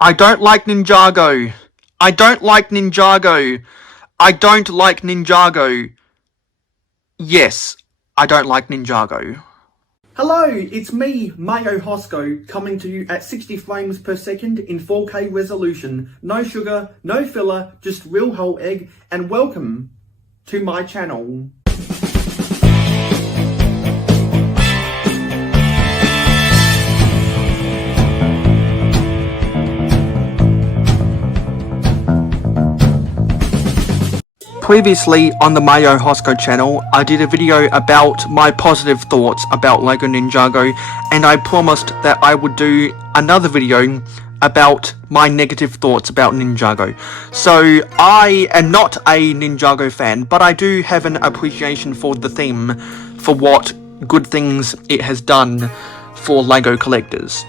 I don't like Ninjago. I don't like Ninjago. I don't like Ninjago. Yes, I don't like Ninjago. Hello, it's me, Mayo Hosko, coming to you at 60 frames per second in 4K resolution. No sugar, no filler, just real whole egg, and welcome to my channel. Previously on the Mayo Hosko channel, I did a video about my positive thoughts about LEGO Ninjago, and I promised that I would do another video about my negative thoughts about Ninjago. So, I am not a Ninjago fan, but I do have an appreciation for the theme, for what good things it has done for LEGO collectors.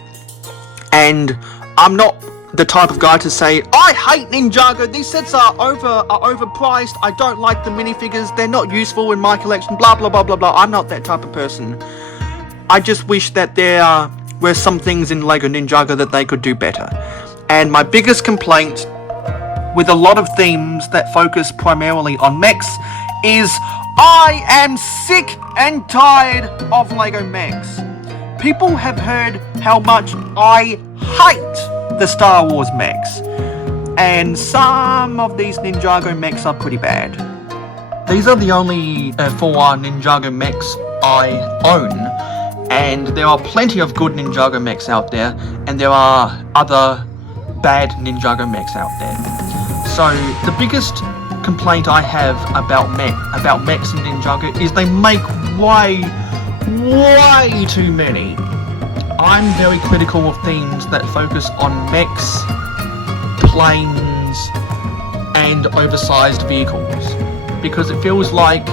And I'm not the type of guy to say, I hate Ninjago, these sets are overpriced, I don't like the minifigures, they're not useful in my collection, blah blah blah blah blah. I'm not that type of person. I just wish that there were some things in LEGO Ninjago that they could do better. And my biggest complaint with a lot of themes that focus primarily on mechs is I am sick and tired of LEGO mechs. People have heard how much I hate the Star Wars mechs, and some of these Ninjago mechs are pretty bad. These are the only 4 Ninjago mechs I own, and there are plenty of good Ninjago mechs out there, and there are other bad Ninjago mechs out there. So the biggest complaint I have about mechs in Ninjago is they make way too many. I'm very critical of themes that focus on mechs, planes, and oversized vehicles, because it feels like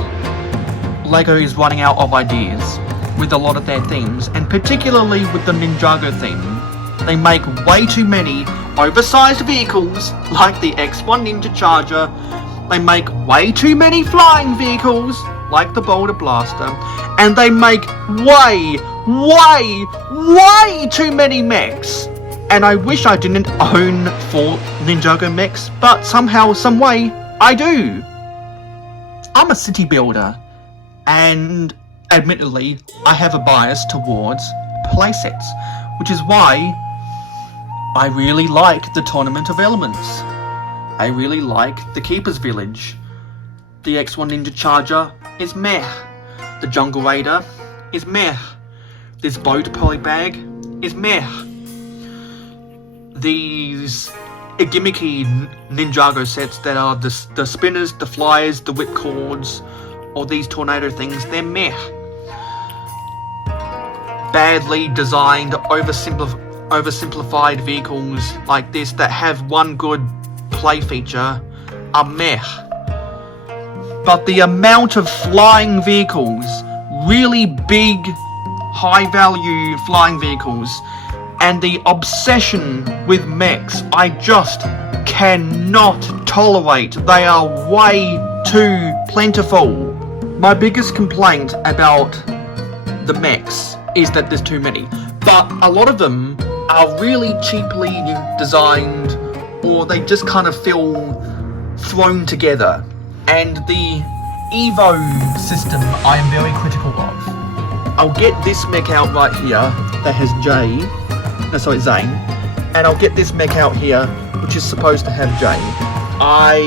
LEGO is running out of ideas with a lot of their themes, and particularly with the Ninjago theme. They make way too many oversized vehicles, like the X1 Ninja Charger. They make way too many flying vehicles, like the Boulder Blaster, and they make way too many mechs. And I wish I didn't own 4 Ninjago mechs, but somehow, some way, I do. I'm a city builder, and admittedly, I have a bias towards playsets, which is why I really like the Tournament of Elements. I really like the Keeper's Village. The X1 Ninja Charger is meh. The Jungle Raider is meh. This boat polybag is meh. These gimmicky Ninjago sets that are the spinners, the flyers, the whipcords, or these tornado things, they're meh. Badly designed, oversimplified vehicles like this that have one good play feature are meh. But the amount of flying vehicles, really big, high-value flying vehicles, and the obsession with mechs, I just cannot tolerate. They are way too plentiful. My biggest complaint about the mechs is that there's too many, but a lot of them are really cheaply designed, or they just kind of feel thrown together. And the Evo system I am very critical of. I'll get this mech out right here that has Zane, and I'll get this mech out here which is supposed to have Jane. I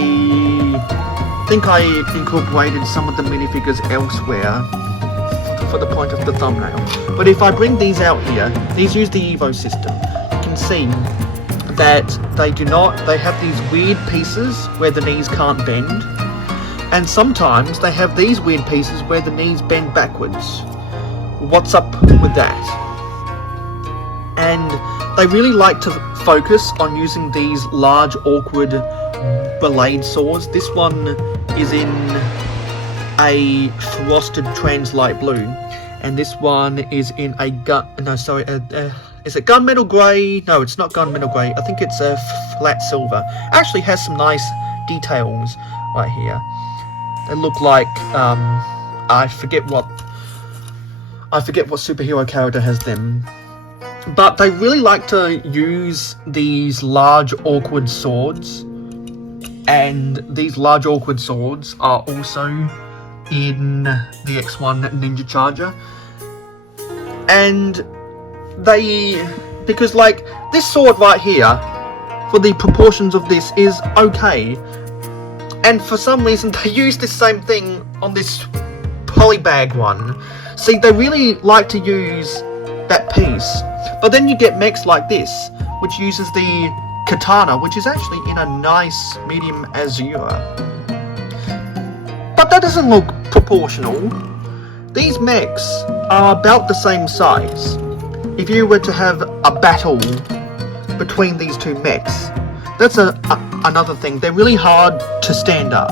think I incorporated some of the minifigures elsewhere for the point of the thumbnail. But if I bring these out here, these use the Evo system. You can see that they have these weird pieces where the knees can't bend. And sometimes they have these weird pieces where the knees bend backwards. What's up with that? And they really like to focus on using these large, awkward blade swords. This one is in a frosted trans-light blue, and this one is in a is it gunmetal grey? No, it's not gunmetal grey. I think it's a flat silver. Actually has some nice details right here. They look like I forget what superhero character has them. but they really like to use these large awkward swords, and these large awkward swords are also in the X1 Ninja Charger. And because like this sword right here, for the proportions of this, is okay, and for some reason they use the same thing on this polybag one. See, they really like to use that piece, but then you get mechs like this, which uses the katana, which is actually in a nice medium azure, but that doesn't look proportional. These mechs are about the same size. If you were to have a battle between these two mechs, that's another thing. They're really hard to stand up,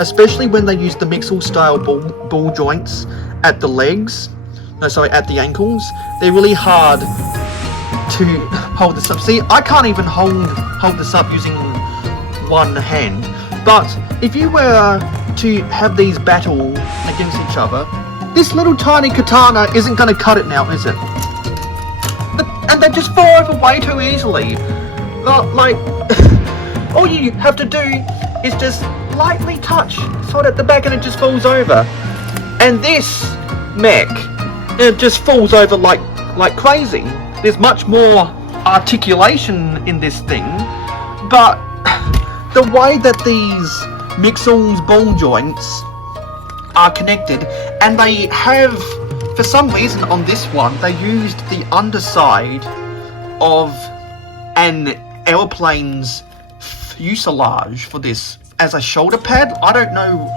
especially when they use the Mixel style ball joints at the legs. No, sorry, at the ankles. They're really hard to hold this up. See, I can't even hold this up using one hand. But if you were to have these battle against each other, this little tiny katana isn't going to cut it now, is it? And they just fall over way too easily. Like, all you have to do is just lightly touch sort of at the back and it just falls over. And this mech, it just falls over like crazy. There's much more articulation in this thing, but the way that these Mixel's ball joints are connected, and they have, for some reason on this one, they used the underside of an airplane's fuselage for this as a shoulder pad. I don't know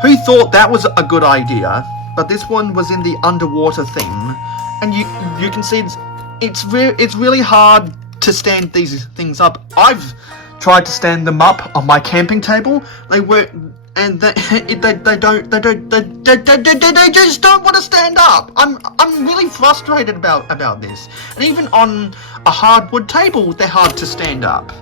who thought that was a good idea, but this one was in the underwater theme, and you can see it's really hard to stand these things up. I've tried to stand them up on my camping table. They work, and they just don't want to stand up. I'm really frustrated about this. And even on a hardwood table, they're hard to stand up.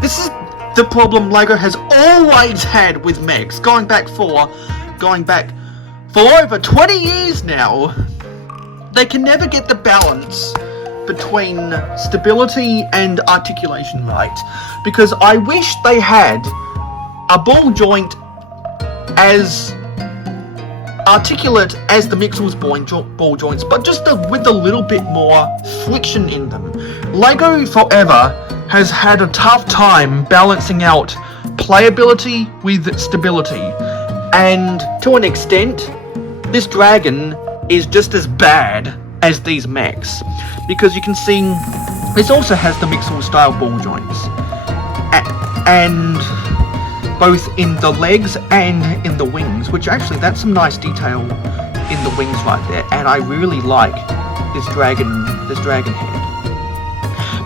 This is the problem LEGO has always had with mechs, going back for over 20 years now. They can never get the balance between stability and articulation right, because I wish they had a ball joint as articulate as the Mixel's ball joints, but just with a little bit more friction in them. LEGO forever has had a tough time balancing out playability with stability, and to an extent this dragon is just as bad as these mechs, because you can see this also has the Mixel style ball joints, and both in the legs and in the wings, which actually that's some nice detail in the wings right there, and I really like this dragon head.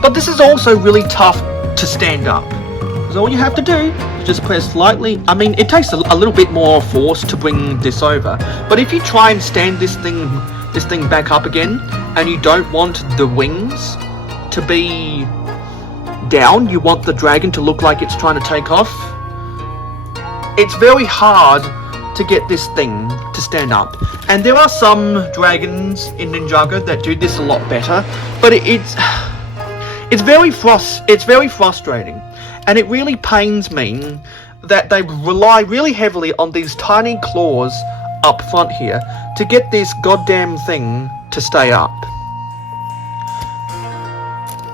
But this is also really tough to stand up, because all you have to do is just press slightly. I mean, it takes a little bit more force to bring this over, but if you try and stand this thing back up again, and you don't want the wings to be down, you want the dragon to look like it's trying to take off, it's very hard to get this thing to stand up. And there are some dragons in Ninjago that do this a lot better, but it's very frustrating, and it really pains me that they rely really heavily on these tiny claws up front here to get this goddamn thing to stay up.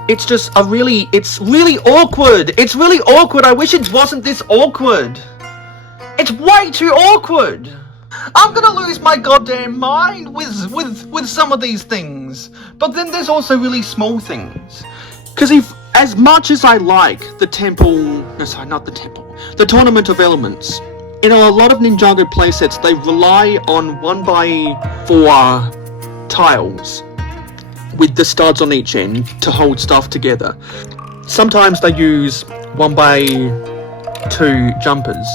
It's just it's really awkward. It's really awkward. I wish it wasn't this awkward. It's way too awkward. I'm gonna lose my goddamn mind with some of these things. But then there's also really small things. Because as much as I like the Tournament of Elements, in a lot of Ninjago playsets, they rely on 1x4 tiles with the studs on each end to hold stuff together. Sometimes they use 1x2 jumpers,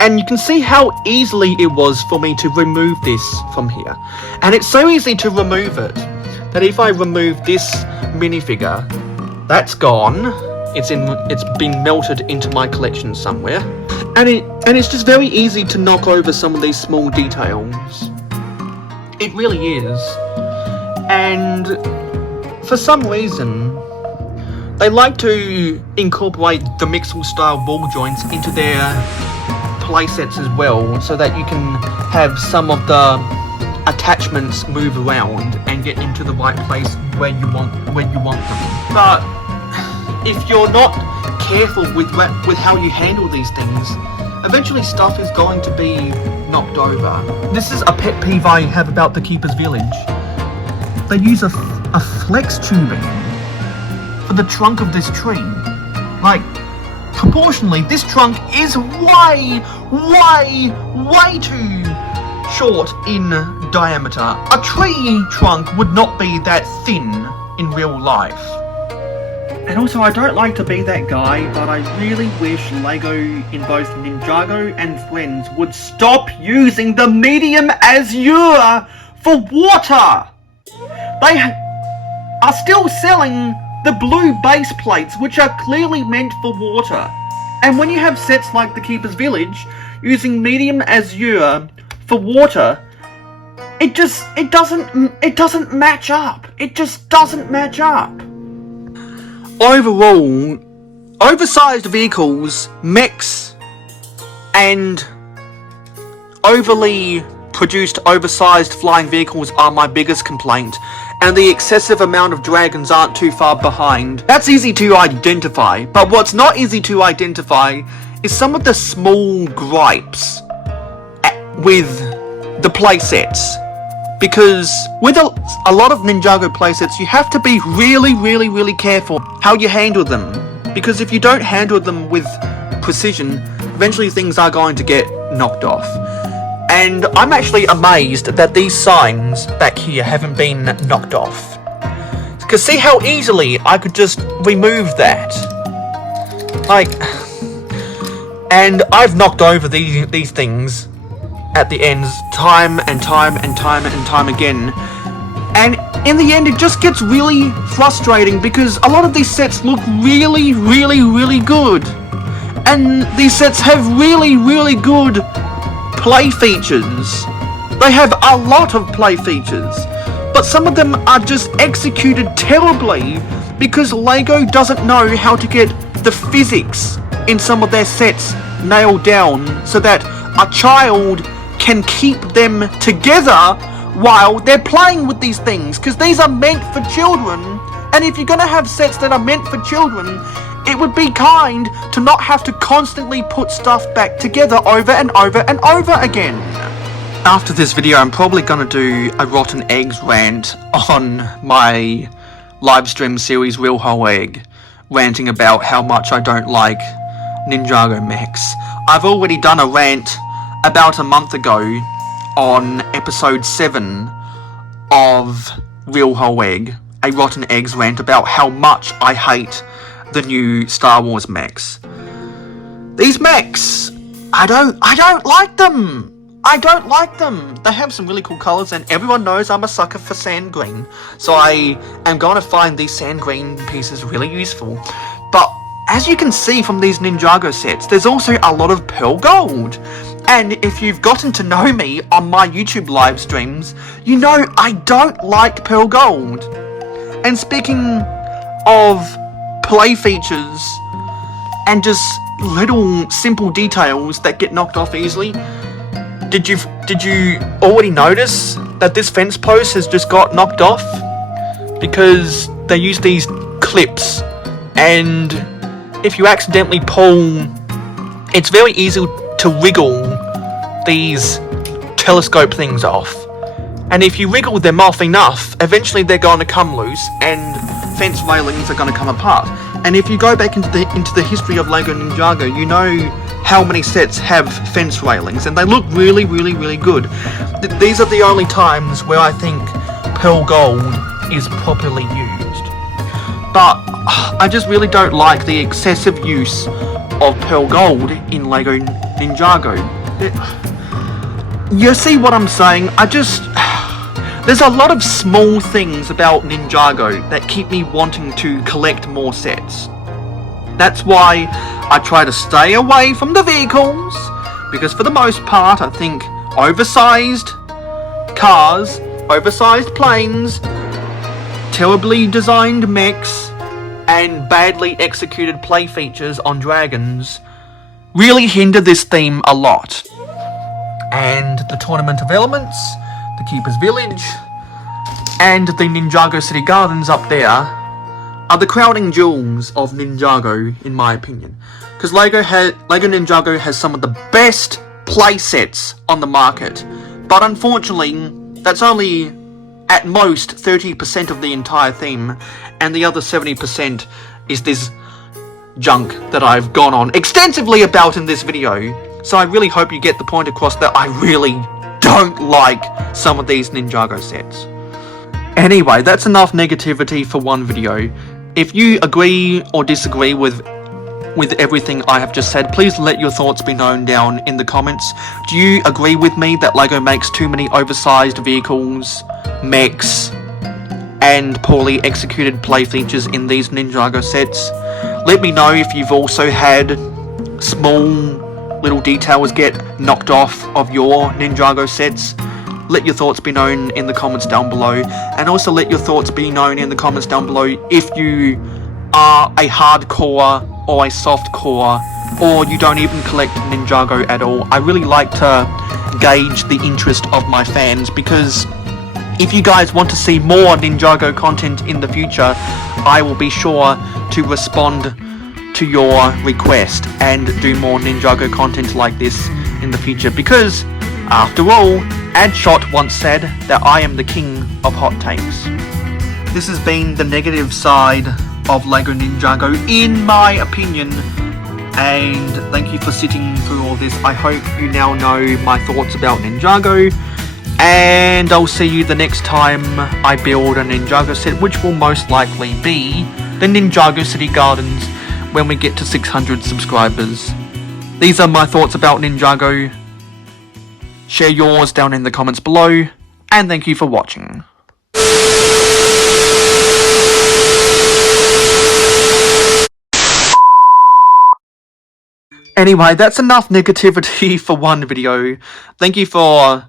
and you can see how easily it was for me to remove this from here. And it's so easy to remove it that if I remove this minifigure, that's gone. It's been melted into my collection somewhere. And it's just very easy to knock over some of these small details. It really is. And for some reason, they like to incorporate the Mixel style ball joints into their playsets as well, so that you can have some of the attachments move around and get into the right place where you want them. But if you're not careful with how you handle these things, eventually stuff is going to be knocked over. This is a pet peeve I have about the Keeper's Village. They use a flex tubing for the trunk of this tree. Like, proportionally, this trunk is way too short in diameter. A tree trunk would not be that thin in real life. And also, I don't like to be that guy, but I really wish LEGO in both Ninjago and Friends would stop using the medium azure for water! They are still selling the blue base plates, which are clearly meant for water. And when you have sets like the Keeper's Village using medium azure for water, it doesn't match up. It just doesn't match up. Overall, oversized vehicles, mechs, and overly produced oversized flying vehicles are my biggest complaint, and the excessive amount of dragons aren't too far behind. That's easy to identify, but what's not easy to identify is some of the small gripes with the playsets. Because with a lot of Ninjago playsets, you have to be really careful how you handle them. Because if you don't handle them with precision, eventually things are going to get knocked off. And I'm actually amazed that these signs back here haven't been knocked off. Because see how easily I could just remove that. Like, and I've knocked over these things at the ends time and time again, and in the end it just gets really frustrating because a lot of these sets look really good, and these sets have really good play features. They have a lot of play features, but some of them are just executed terribly because LEGO doesn't know how to get the physics in some of their sets nailed down so that a child can keep them together while they're playing with these things, because these are meant for children, and if you're gonna have sets that are meant for children, it would be kind to not have to constantly put stuff back together over and over again. After this video, I'm probably gonna do a Rotten Eggs rant on my livestream series Real Whole Egg, ranting about how much I don't like Ninjago mechs. I've already done a rant about a month ago on episode 7 of Real Whole Egg, a Rotten Eggs rant about how much I hate the new Star Wars mechs. These mechs, I don't like them. I don't like them. They have some really cool colours, and everyone knows I'm a sucker for sand green, so I am going to find these sand green pieces really useful. But as you can see from these Ninjago sets, there's also a lot of pearl gold. And if you've gotten to know me on my YouTube live streams, you know I don't like pearl gold. And speaking of play features and just little simple details that get knocked off easily, did you already notice that this fence post has just got knocked off? Because they use these clips, and if you accidentally pull, it's very easy to wriggle these telescope things off. And if you wriggle them off enough, eventually they're going to come loose and fence railings are going to come apart. And if you go back into the history of LEGO Ninjago, you know how many sets have fence railings, and they look really good. These are the only times where I think pearl gold is properly used. But I just really don't like the excessive use of pearl gold in LEGO Ninjago. You see what I'm saying? There's a lot of small things about Ninjago that keep me wanting to collect more sets. That's why I try to stay away from the vehicles, because for the most part I think oversized cars oversized planes, terribly designed mechs, and badly executed play features on dragons really hinder this theme a lot. And the Tournament of Elements, the Keeper's Village, and the Ninjago City Gardens up there are the crowning jewels of Ninjago, in my opinion. Because Lego Ninjago has some of the best play sets on the market, but unfortunately, that's only at most 30% of the entire theme, and the other 70% is this junk that I've gone on extensively about in this video. So I really hope you get the point across that I really don't like some of these Ninjago sets. Anyway, that's enough negativity for one video. If you agree or disagree with everything I have just said, please let your thoughts be known down in the comments. Do you agree with me that LEGO makes too many oversized vehicles, mechs, and poorly executed play features in these Ninjago sets? Let me know if you've also had small little details get knocked off of your Ninjago sets. Let your thoughts be known in the comments down below, and also let your thoughts be known in the comments down below if you are a hardcore or a softcore, or you don't even collect Ninjago at all. I really like to gauge the interest of my fans, because if you guys want to see more Ninjago content in the future, I will be sure to respond to your request and do more Ninjago content like this in the future, because after all, Adshot once said that I am the king of hot takes. This has been the negative side of LEGO Ninjago, in my opinion, and thank you for sitting through all this. I hope you now know my thoughts about Ninjago, and I'll see you the next time I build a Ninjago set, which will most likely be the Ninjago City Gardens when we get to 600 subscribers. These are my thoughts about Ninjago. Share yours down in the comments below, and thank you for watching. Anyway, that's enough negativity for one video. Thank you for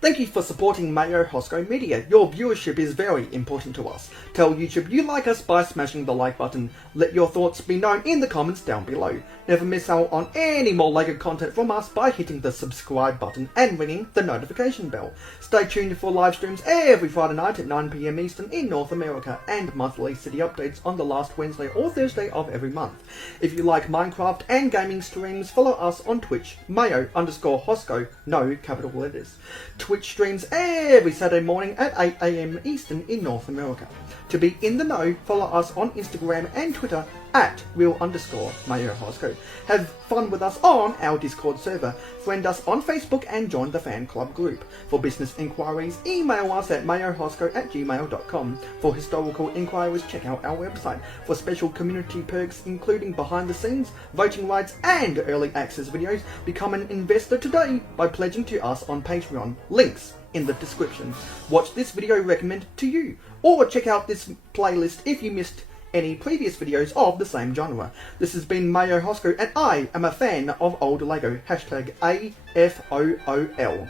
Thank you for supporting Mayo Hosko Media. Your viewership is very important to us. Tell YouTube you like us by smashing the like button. Let your thoughts be known in the comments down below. Never miss out on any more LEGO content from us by hitting the subscribe button and ringing the notification bell. Stay tuned for live streams every Friday night at 9 PM Eastern in North America, and monthly city updates on the last Wednesday or Thursday of every month. If you like Minecraft and gaming streams, follow us on Twitch, Mayo_Hosko, no capital letters. Twitch streams every Saturday morning at 8 AM Eastern in North America. To be in the know, follow us on Instagram and Twitter at real_mayohosko. Have fun with us on our Discord server. Friend us on Facebook and join the fan club group. For business inquiries, email us at mayohosko@gmail.com. For historical inquiries, check out our website. For special community perks, including behind the scenes, voting rights, and early access videos, become an investor today by pledging to us on Patreon. Links in the description. Watch this video recommended to you, or check out this playlist if you missed any previous videos of the same genre. This has been Mayo Hosko, and I am a fan of old LEGO. #AFOOL.